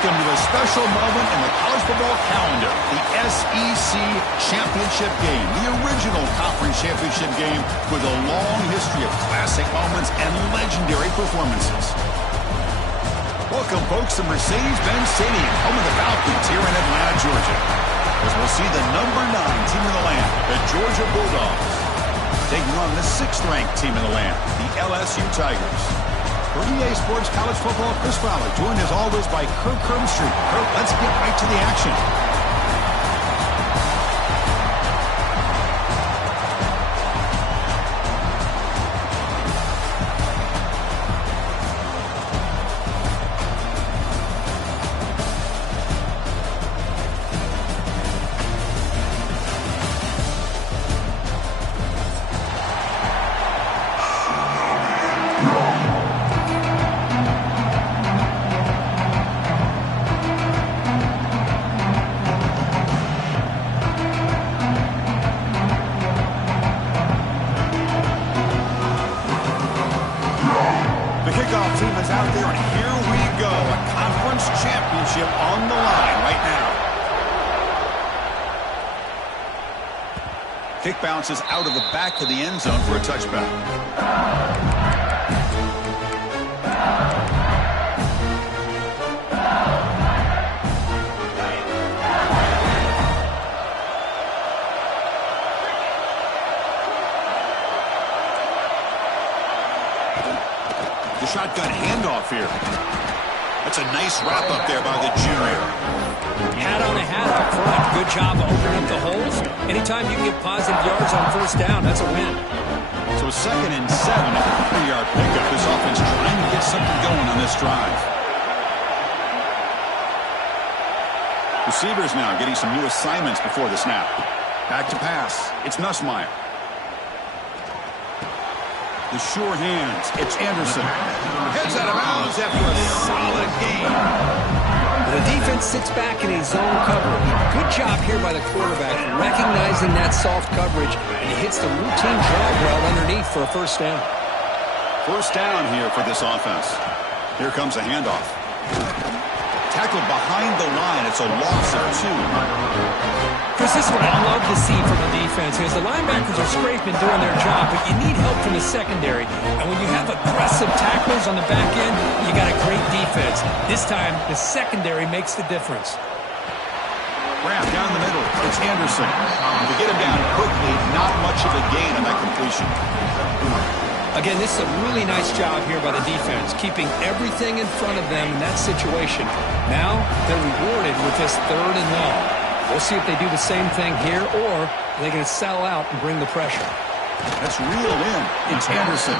Welcome to a special moment in the college football calendar, the SEC Championship game, the original conference championship game with a long history of classic moments and legendary performances. Welcome, folks, to Mercedes-Benz Stadium, home of the Falcons here in Atlanta, Georgia, as we'll see the number 9 team in the land, the Georgia Bulldogs, taking on the 6th-ranked team in the land, the LSU Tigers. For EA Sports College Football, Chris Fowler, joined as always by Kirk Hermstreet. Kirk, let's get right to the action. Team is out there, and here we go. A conference championship on the line right now. Kick bounces out of the back of the end zone for a touchback. The shotgun handoff here. That's a nice wrap up there by the junior. Hat on a hat up front. Good job of opening up the holes. Anytime you can get positive yards on first down, that's a win. So 2nd and 7, a 3-yard pickup. This offense trying to get something going on this drive. Receivers now getting some new assignments before the snap. Back to pass. It's Nussmeier. The sure hands. It's Anderson. Heads out of bounds after a solid game. The defense sits back in his zone cover. Good job here by the quarterback, recognizing that soft coverage, and he hits the routine drag route underneath for a first down. First down here for this offense. Here comes a handoff. Tackled behind the line. It's a loss of 2. Chris, this is what I love to see from the defense is the linebackers are scraping, doing their job, but you need help from the secondary. And when you have aggressive tacklers on the back end, you got a great defense. This time, the secondary makes the difference. Wrap down the middle. It's Anderson. To get him down quickly, not much of a gain on that completion. Again, this is a really nice job here by the defense, keeping everything in front of them in that situation. Now, they're rewarded with this 3rd and long. We'll see if they do the same thing here, or they're going to settle out and bring the pressure. That's reeled in. It's Anderson.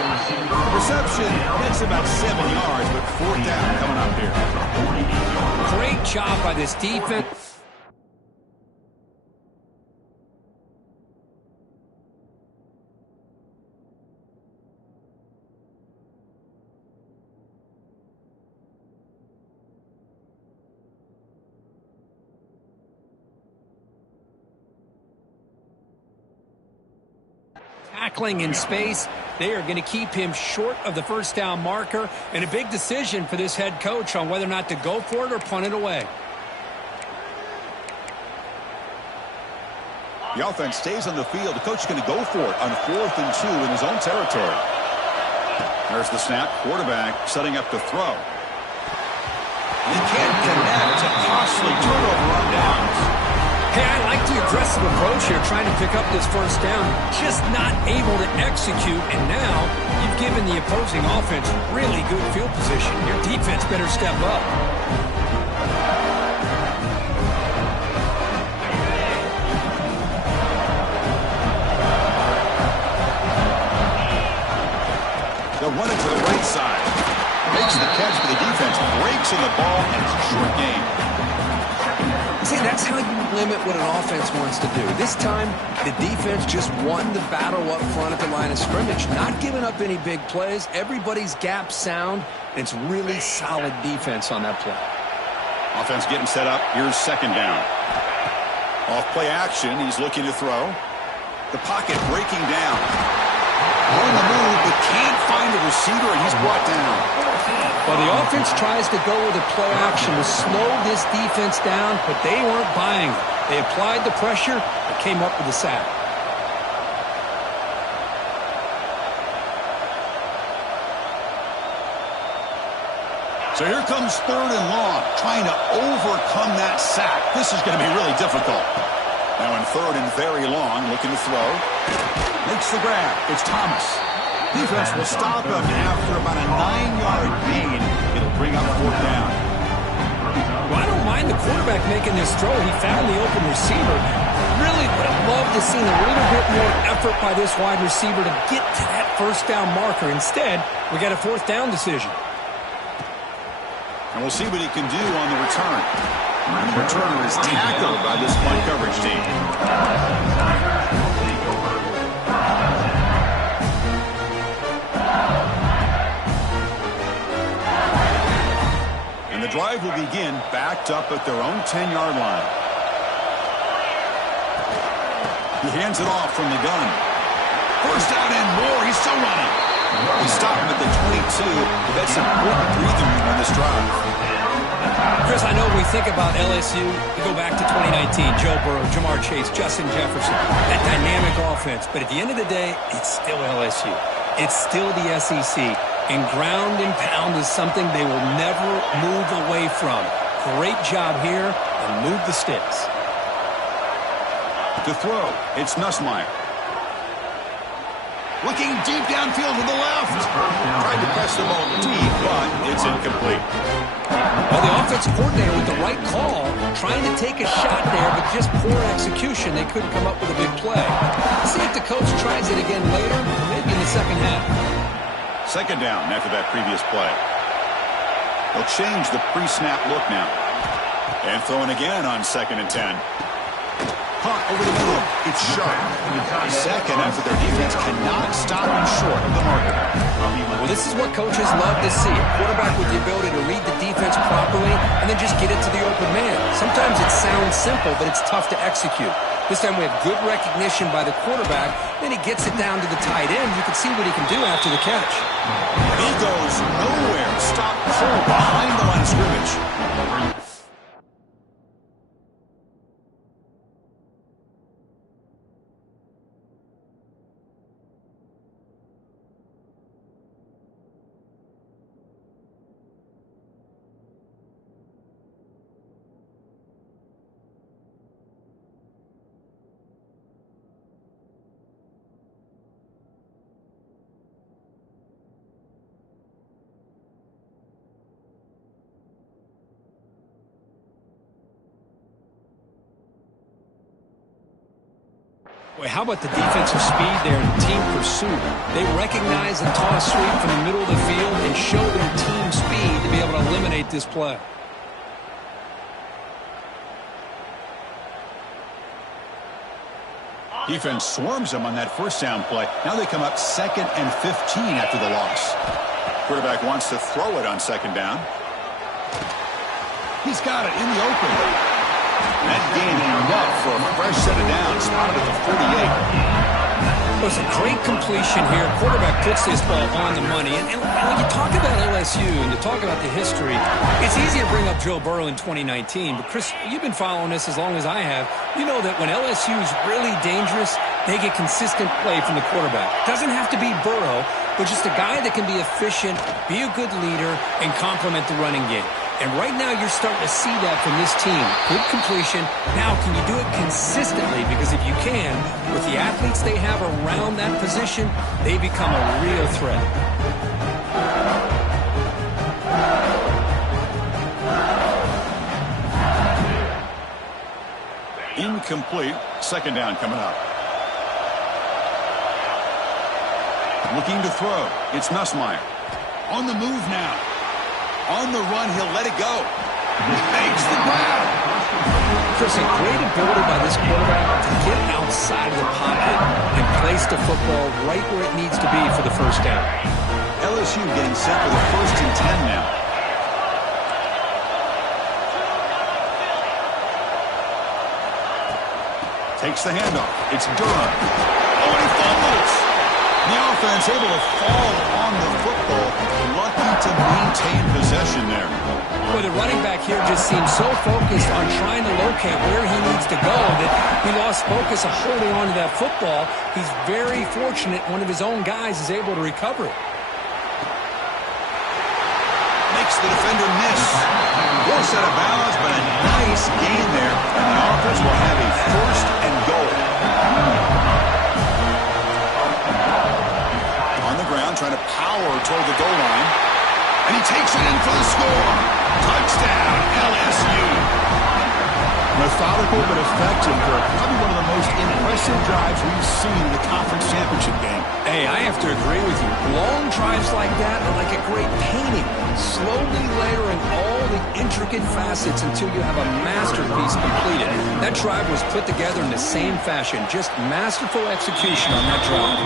Reception gets about 7 yards, but 4th down coming up here. Great job by this defense. Tackling in space, they are going to keep him short of the first down marker, and a big decision for this head coach on whether or not to go for it or punt it away. The offense stays on the field. The coach is going to go for it on 4th and 2 in his own territory. There's the snap. Quarterback setting up to throw. He can't connect. A costly turnover on downs. Hey, I like the aggressive approach here, trying to pick up this first down, just not able to execute, and now you've given the opposing offense really good field position. Your defense better step up. They'll run it to the right side. Makes the catch, but the defense breaks in the ball, and it's a short game. See, that's how you limit what an offense wants to do. This time, the defense just won the battle up front at the line of scrimmage, not giving up any big plays. Everybody's gap sound. It's really solid defense on that play. Offense getting set up. Here's 2nd down. Off play action. He's looking to throw. The pocket breaking down. On the move, but can't find the receiver, and he's brought down. Well, the offense tries to go with a play action to slow this defense down, but they weren't buying it. They applied the pressure and came up with a sack. So here comes 3rd and long, trying to overcome that sack. This is going to be really difficult. Now in 3rd and very long, looking to throw. Makes the grab. It's Thomas. Defense will stop him after about a 9-yard gain. It'll bring up 4th down. Well, I don't mind the quarterback making this throw. He found the open receiver. Really would have loved to seen a little bit more effort by this wide receiver to get to that 1st down marker. Instead, we got a 4th down decision. And we'll see what he can do on the return. And the returner is tackled by this punt coverage team. And the drive will begin backed up at their own 10-yard line. He hands it off from the gun. 1st down and more. He's still running. We stop him at the 22. That's some important breathing room on this drive. Chris, I know we think about LSU. We go back to 2019. Joe Burrow, Jamar Chase, Justin Jefferson. That dynamic offense. But at the end of the day, it's still LSU. It's still the SEC. And ground and pound is something they will never move away from. Great job here, and move the sticks. To throw, it's Nussmeier. Looking deep downfield to the left. Tried to press the ball deep, but it's incomplete. Well, the offensive coordinator with the right call, trying to take a shot there, but just poor execution. They couldn't come up with a big play. See if the coach tries it again later, or maybe in the second half. 2nd down after that previous play. They'll change the pre-snap look now. And throwing again on 2nd and 10. Punt over the middle. It's sharp. 2nd after their defense cannot stop him short of the marker. Well, this is what coaches love to see. A quarterback with the ability to read the defense properly and then just get it to the open man. Sometimes it sounds simple, but it's tough to execute. This time we have good recognition by the quarterback. Then he gets it down to the tight end. You can see what he can do after the catch. He goes nowhere. Stop cold behind the line of scrimmage. Boy, how about the defensive speed there and team pursuit? They recognize the toss sweep from the middle of the field and show their team speed to be able to eliminate this play. Defense swarms them on that 1st down play. Now they come up 2nd and 15 after the loss. Quarterback wants to throw it on 2nd down. He's got it in the open. That gained enough for a fresh set of downs, spotted at the 48. Well, it's a great completion here. Quarterback puts this ball on the money. And when you talk about LSU and you talk about the history, it's easy to bring up Joe Burrow in 2019. But, Chris, you've been following this as long as I have. You know that when LSU is really dangerous, they get consistent play from the quarterback. Doesn't have to be Burrow, but just a guy that can be efficient, be a good leader, and complement the running game. And right now you're starting to see that from this team. Good completion. Now, can you do it consistently? Because if you can, with the athletes they have around that position, they become a real threat. Incomplete. 2nd down coming up. Looking to throw. It's Nussmeier. On the move now. On the run, he'll let it go. Makes the grab. Chris, a great ability by this quarterback to get outside of the pocket and place the football right where it needs to be for the 1st down. LSU getting set for the 1st and 10 now. Takes the handoff. It's Durham. Oh, and he fumbles. The offense able to fall on the football. Lucky to maintain possession there. Well, the running back here just seems so focused on trying to locate where he needs to go that he lost focus of holding on to that football. He's very fortunate one of his own guys is able to recover it. Makes the defender miss. Forced out of bounds, but a nice gain there. And the offense will have a first and goal. On the ground, trying to power toward the goal line. And he takes it in for the score. Touchdown, LSU. Methodical but effective for probably one of the most impressive drives we've seen in the conference championship game. Hey, I have to agree with you. Long drives like that are like a great painting. Slowly layering all the intricate facets until you have a masterpiece completed. That drive was put together in the same fashion. Just masterful execution on that drive.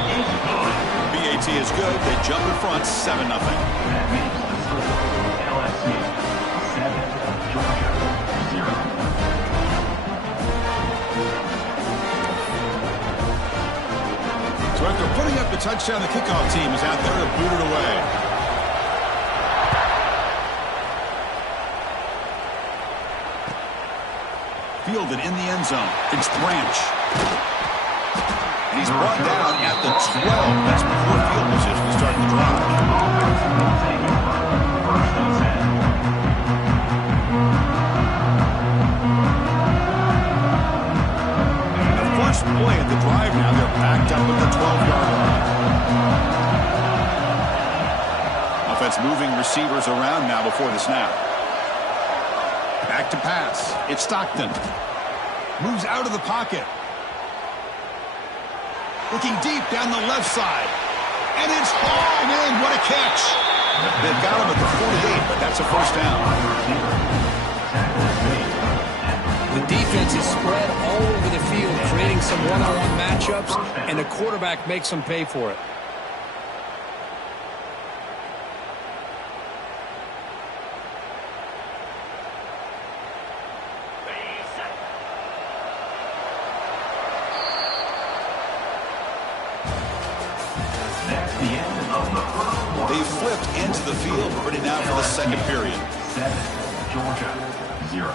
BAT is good. They jump in front 7-0. So after putting up the touchdown, the kickoff team is out there to boot it away. Fielded in the end zone. It's Branch. And he's brought down at the 12. That's poor field position to start the drive. Play at the drive now. They're backed up at the 12-yard line. Offense moving receivers around now before the snap. Back to pass. It's Stockton. Moves out of the pocket. Looking deep down the left side. And it's hauled in. What a catch. They've got him at the 48, but that's a first down. The defense is spread all over the field, creating some one-on-one matchups, and the quarterback makes them pay for it. They flipped into the field, ready now for the second period. 7, Georgia, 0.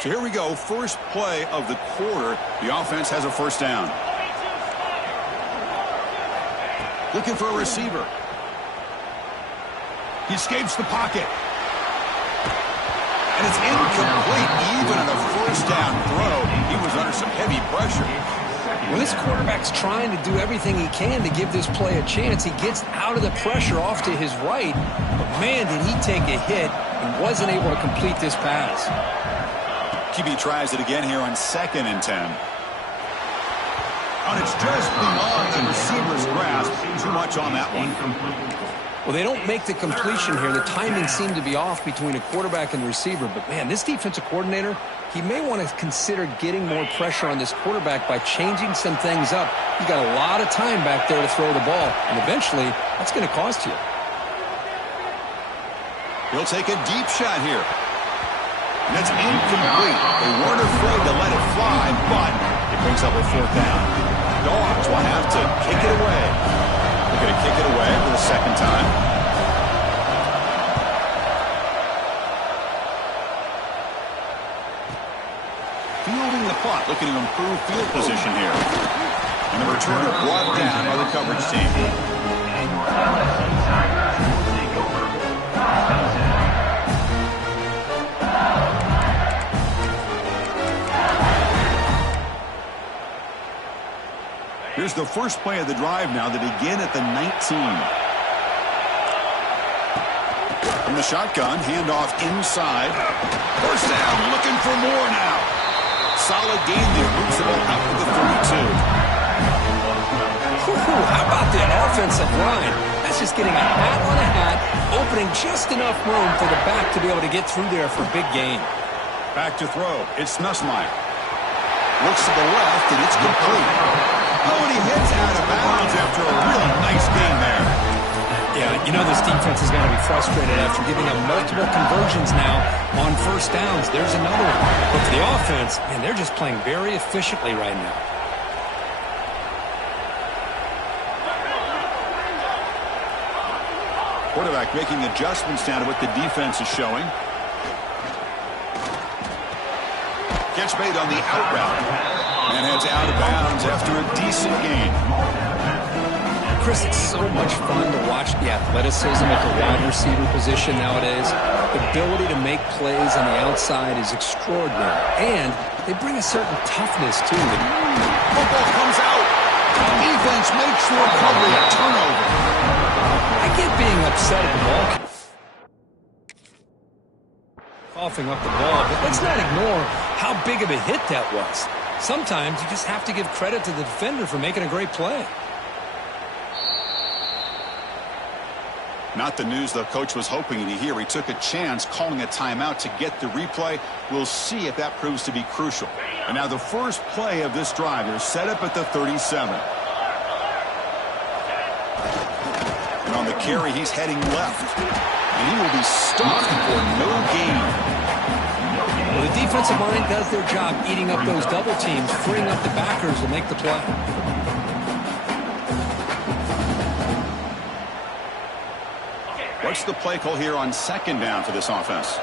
So here we go, first play of the quarter. The offense has a first down. Looking for a receiver. He escapes the pocket. And it's incomplete, even on a first down throw. He was under some heavy pressure. Well, this quarterback's trying to do everything he can to give this play a chance. He gets out of the pressure off to his right. But, man, did he take a hit and wasn't able to complete this pass. QB tries it again here on 2nd and 10. And it's just beyond the receiver's grasp. Too much on that one. Well, they don't make the completion here. The timing seemed to be off between a quarterback and the receiver. But, man, this defensive coordinator, he may want to consider getting more pressure on this quarterback by changing some things up. He's got a lot of time back there to throw the ball. And eventually, that's going to cost you. He'll take a deep shot here. And that's incomplete. They weren't afraid to let it fly, but it brings up a 4th down. Dogs will have to kick it away. They're going to kick it away for the second time. Fielding the punt, looking to improve field position here. And the returner brought down by the coverage team. Here's the first play of the drive now. They begin at the 19. From the shotgun, handoff inside. First down, looking for more now. Solid gain there. Moves the ball out to the 32. How about that offensive line? That's just getting a hat on a hat, opening just enough room for the back to be able to get through there for big gain. Back to throw. It's Nussmeier. Looks to the left, and it's complete. Oh, and he hits out of bounds after a really nice game there. Yeah, know this defense has got to be frustrated after giving up multiple conversions now on first downs. There's another one. But for the offense, man, they're just playing very efficiently right now. Quarterback making adjustments down to what the defense is showing. Catch made on the out route. And heads out of bounds after a decent gain. Chris, it's so much fun to watch the athleticism at the wide receiver position nowadays. The ability to make plays on the outside is extraordinary. And they bring a certain toughness to them. Football comes out. Defense makes the recovery. A turnover. I get being upset at the ball. Coughing up the ball, but let's not ignore how big of a hit that was. Sometimes you just have to give credit to the defender for making a great play. Not the news the coach was hoping to hear. He took a chance calling a timeout to get the replay. We'll see if that proves to be crucial. And now the first play of this drive is set up at the 37. And on the carry, he's heading left. And he will be stopped for no gain. Well, the defensive line does their job eating up those double teams, freeing up the backers to make the play. What's the play call here on second down for this offense?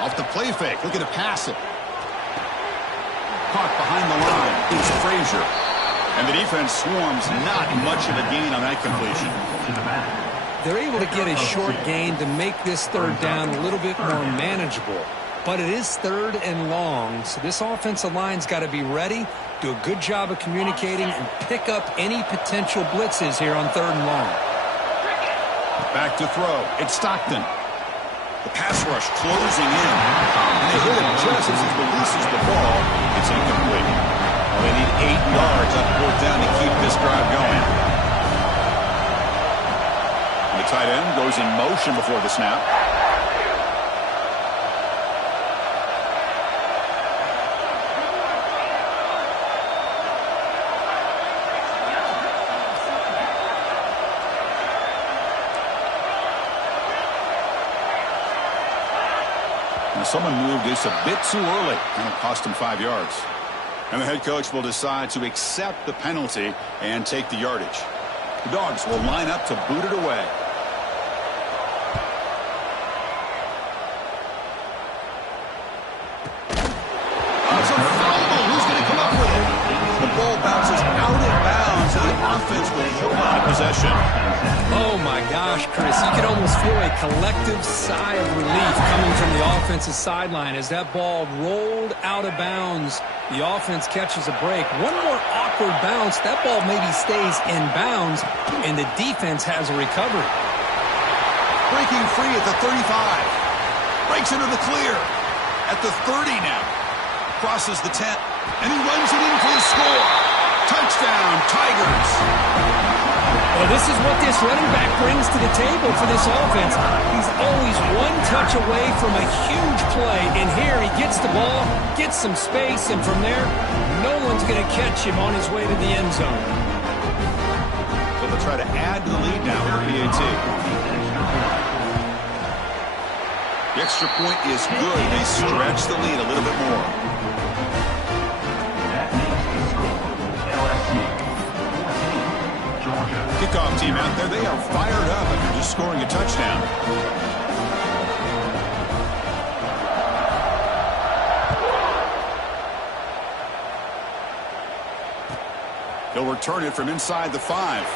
Off the play fake, looking to pass it. Caught behind the line is Frazier. And the defense swarms, not much of a gain on that completion. They're able to get a short gain to make this third down a little bit more manageable. But it is third and long, so this offensive line's got to be ready, do a good job of communicating, and pick up any potential blitzes here on third and long. Back to throw. It's Stockton. The pass rush closing in. And they hit him just as he releases the ball. It's incomplete. Well, they need 8 yards on fourth down to keep this drive going. And the tight end goes in motion before the snap. Someone moved this a bit too early, and it cost him 5 yards. And the head coach will decide to accept the penalty and take the yardage. The Dogs will line up to boot it away. It's a fumble. Who's going to come up with it? The ball bounces out of bounds, and the offense will hold on to possession. Oh, my gosh, Chris. You can almost feel a collective sigh of relief coming from the offensive sideline as that ball rolled out of bounds. The offense catches a break. One more awkward bounce. That ball maybe stays in bounds, and the defense has a recovery. Breaking free at the 35. Breaks into the clear. At the 30 now. Crosses the 10. And he runs it in for the score. Touchdown, Tigers. Well, this is what this running back brings to the table for this offense. He's always one touch away from a huge play. And here he gets the ball, gets some space, and from there, no one's going to catch him on his way to the end zone. So they'll try to add to the lead now with the PAT. The extra point is good. They stretch the lead a little bit more. Kickoff team out there, they are fired up after just scoring a touchdown. He'll return it from inside the 5.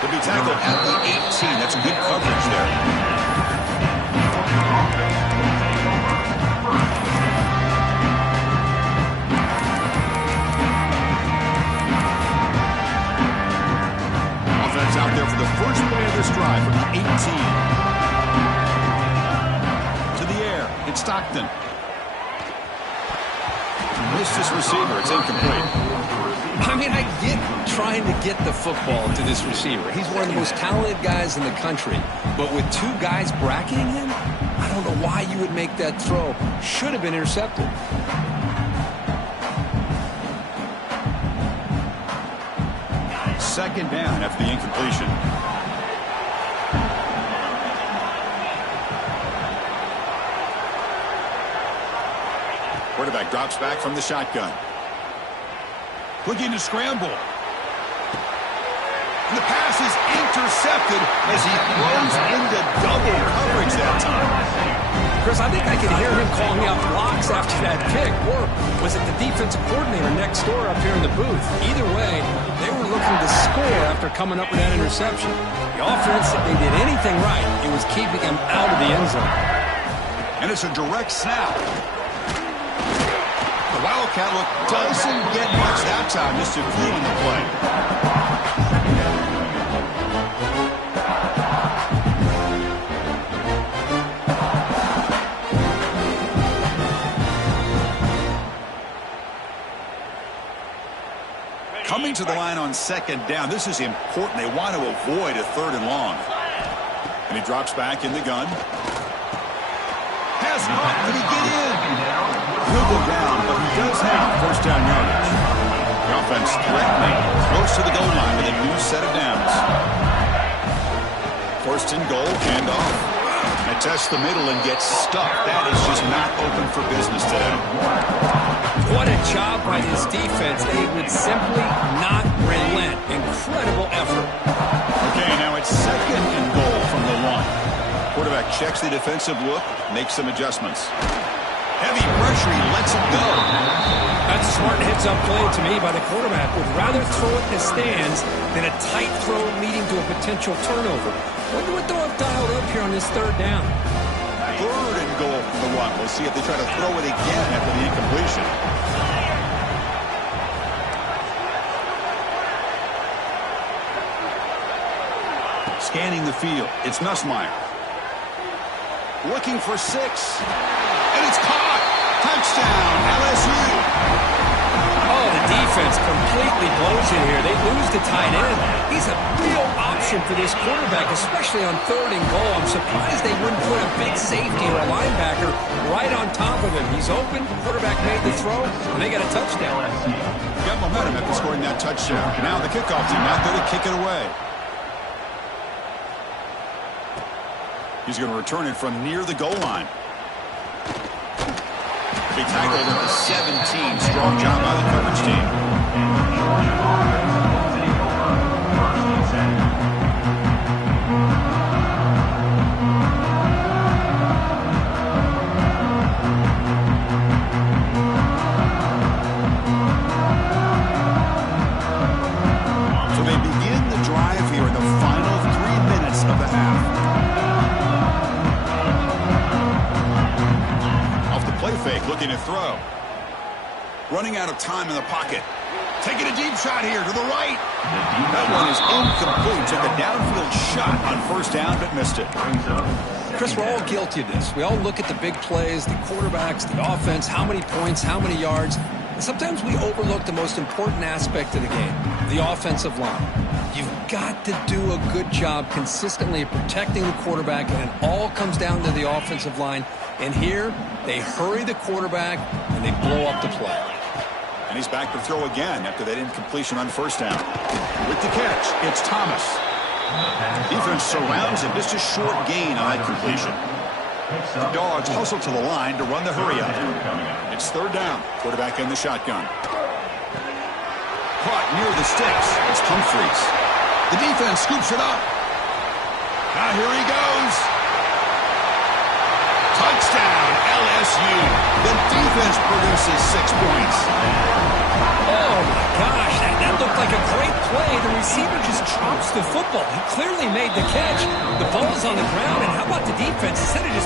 He'll be tackled at the 18. That's good coverage there. Out there for the first play of this drive from the 18. To the air. It's Stockton. Missed his receiver. It's incomplete. I mean, I get trying to get the football to this receiver. He's one of the most talented guys in the country. But with 2 guys bracketing him, I don't know why you would make that throw. Should have been intercepted. second down after the incompletion. Quarterback drops back from the shotgun. Looking to scramble. And the pass is intercepted as he throws into double coverage that time. Chris, I think I could hear him calling out blocks after that pick. Or was it the defensive coordinator next door up here in the booth? Either way, they were looking to score after coming up with that interception. The offense, if they did anything right, it was keeping him out of the end zone. And it's a direct snap. The Wildcat look doesn't get much that time, just a few in the play. Coming to the line on second down. This is important. They want to avoid a third and long. And he drops back in the gun. Pass caught. Did he get in? He'll go down, but he does have first down yardage. The offense threatening, close to the goal line with a new set of downs. First and goal, handoff. And tests the middle and gets stuck. That is just not open for business today. What a job by this defense. They would simply not relent. Incredible effort. Okay, now it's second and goal from the 1. Quarterback checks the defensive look, makes some adjustments. Heavy pressure, he lets it go. That's a smart heads-up play to me by the quarterback. Would rather throw it in the stands than a tight throw leading to a potential turnover. Wonder what they'll have dialed up here on this third down. Third and goal from the 1. We'll see if they try to throw it again after the incompletion. Scanning the field. It's Nussmeier. Looking for 6. And it's caught. Touchdown, LSU. Oh, the defense completely blows it here. They lose the tight end. He's a real option for this quarterback, especially on third and goal. I'm surprised they wouldn't put a big safety or a linebacker right on top of him. He's open. Quarterback made the throw, and they got a touchdown. Got momentum after scoring that touchdown. Now the kickoff team out there to kick it away. He's going to return it from near the goal line. He tackled at the 17. Strong job by the coverage team. So they begin the drive here in the final 3 minutes of the half. Play fake, looking to throw. Running out of time in the pocket. Taking a deep shot here to the right. That one is incomplete. Took a downfield shot on first down, but missed it. Chris, we're all guilty of this. We all look at the big plays, the quarterbacks, the offense, how many points, how many yards. And sometimes we overlook the most important aspect of the game, the offensive line. You've got to do a good job consistently of protecting the quarterback, and it all comes down to the offensive line. And here, they hurry the quarterback, and they blow up the play. And he's back to throw again after that incompletion on first down. With the catch, it's Thomas. Defense surrounds him. Just a short gain on that completion. The Dogs hustle to the line to run the hurry up. It's third down. Quarterback in the shotgun. Caught near the sticks. It's Humphreys. The defense scoops it up. Now here he goes. Touchdown, LSU. The defense produces 6 points. Oh, my gosh. That looked like a great play. The receiver just drops the football. He clearly made the catch. The ball is on the ground, and how about the defense? Instead of just